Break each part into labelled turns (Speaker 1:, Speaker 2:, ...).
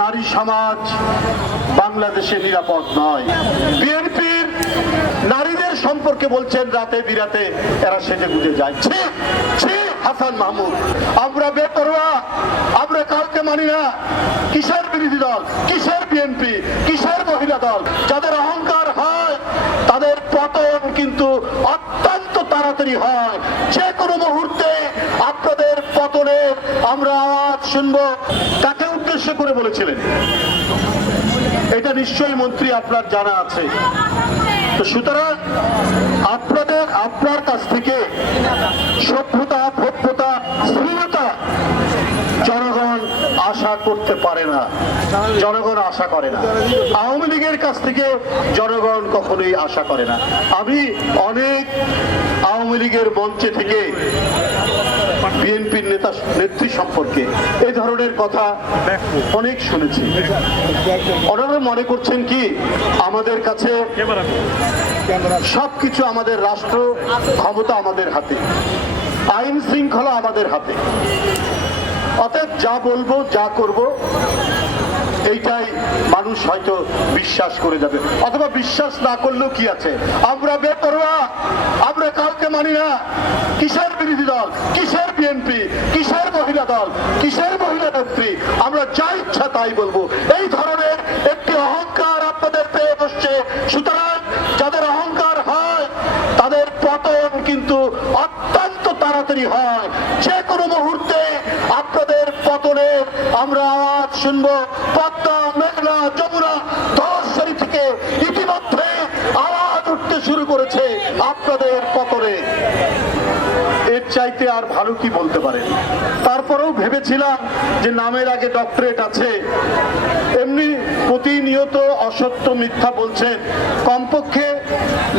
Speaker 1: নারী সমাজ বাংলাদেশে নিরাপদ নয়। বিএনপির নারীদের সম্পর্কে বলছেন, রাতে বিরাতে এরা সেজে গুজে যায়। হাসান মাহমুদ, আমরা বেপরোয়া, আমরা মানি না। কিসের বিরোধী দল? কিসের বিএনপি? কিসের মহিলা দল? যাদের অহংকার হয়, তাদের পতন কিন্তু অত্যন্ত তাড়াতাড়ি হয়। যে কোনো মুহূর্তে আপনাদের পতনের আমরা আওয়াজ শুনব। কাকে উদ্দেশ্য করে বলেছিলেন। এটা নিশ্চয়ই মন্ত্রী আপনার জানা আছে। তো সুতরাং আপনাদের, আপনার কাছ থেকে সভ্যতা ভব্যতা শ্রীলতা জনগণ আশা করতে পারে না। জনগণ আশা করে না। আওয়ামী লীগের কাছ থেকে জনগণ কখনোই আশা করে না। আমি অনেক আওয়ামী লীগের মঞ্চে থেকে বিএনপির নেতা নেত্রী সম্পর্কে। এই ধরনের কথা অনেক শুনেছি। ওনারা মনে করছেন কি, আমাদের কাছে সবকিছু আমাদের রাষ্ট্র ক্ষমতা আমাদের হাতে। আইন শৃঙ্খলা আমাদের হাতে। অতএব যা বলব, যা করব, এইটাই মানুষ হয়তো বিশ্বাস করে যাবে। অথবা বিশ্বাস না করলেও কি আছে? আমরা বেপরোয়া। আমরা কাউকে মানি না। কিসের বিরোধী দল? কিসের বিএনপি? কিসের মহিলা দল? কিসের মহিলা নেত্রী? আমরা যা ইচ্ছা তাই বলব। এই ধরনের একটি অহংকার আপনাদের পেয়ে বসছে। সুতরাং যাদের অহংকার হয়, তাদের পতন কিন্তু অত্যন্ত তাড়াতাড়ি হয়। যে কোনো মুহূর্তে আপনাদের পতনের আমরা আওয়াজ শুনব। পদ্মা মেঘনা যমুনা উঠতে শুরু করেছে আপনাদের পতনে। এর চাইতে আর ভালো কি বলতে পারে? তারপরেও ভেবেছিলাম যে নামের আগে ডক্টরেট আছে। এমনি প্রতিনিয়ত অসত্য মিথ্যা বলছেন। কমপক্ষে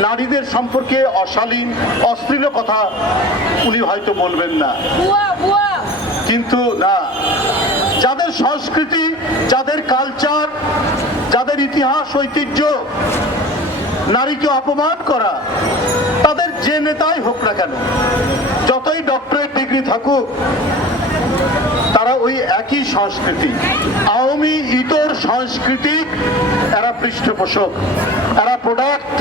Speaker 1: নারীদের সম্পর্কে অশালীন অশ্লীল কথা উনি হয়তো বলবেন না। কিন্তু না। যাদের সংস্কৃতি যাদের কালচার যাদের ইতিহাস ঐতিহ্য নারীকে অপমান করা, তাদের যে নেতাই হোক না কেন, যতই ডক্টরেট ডিগ্রি থাকুক, তারা ওই একই সংস্কৃতি। আওয়ামী ইতর সংস্কৃতি, এরা পৃষ্ঠপোষক, এরা প্রোডাক্ট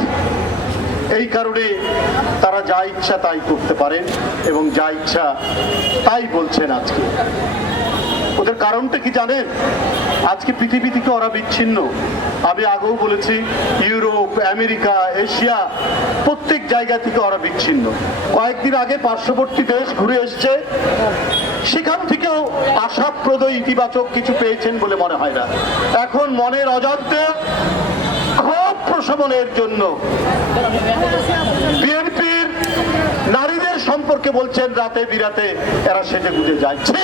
Speaker 1: এই কারণে তারা যা ইচ্ছা তাই করতে পারেন এবং যা ইচ্ছা তাই বলছেন আজকে। ওদের কারণটা কি জানেন? আজকে পৃথিবী থেকে ওরা বিচ্ছিন্ন। আমি আগেও বলেছি, ইউরোপ, আমেরিকা, এশিয়া, প্রত্যেক জায়গা থেকে ওরা বিচ্ছিন্ন। কয়েকদিন আগে পার্শ্ববর্তী দেশ ঘুরে এসছে। সেখান থেকেও আশাপ্রদ ইতিবাচক কিছু পেয়েছেন বলে মনে হয় না। এখন মনের অজান্তে ক্ষোভ প্রশমনের জন্য বিএনপির তাদের সম্পর্কে বলছেন, রাতে বিরাতে এরা সেটে গুজে যায়। ছে,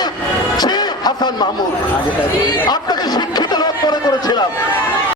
Speaker 1: ছি, হাসান মাহমুদ। আপনাকে শিক্ষিত লাভ করে করেছিলাম।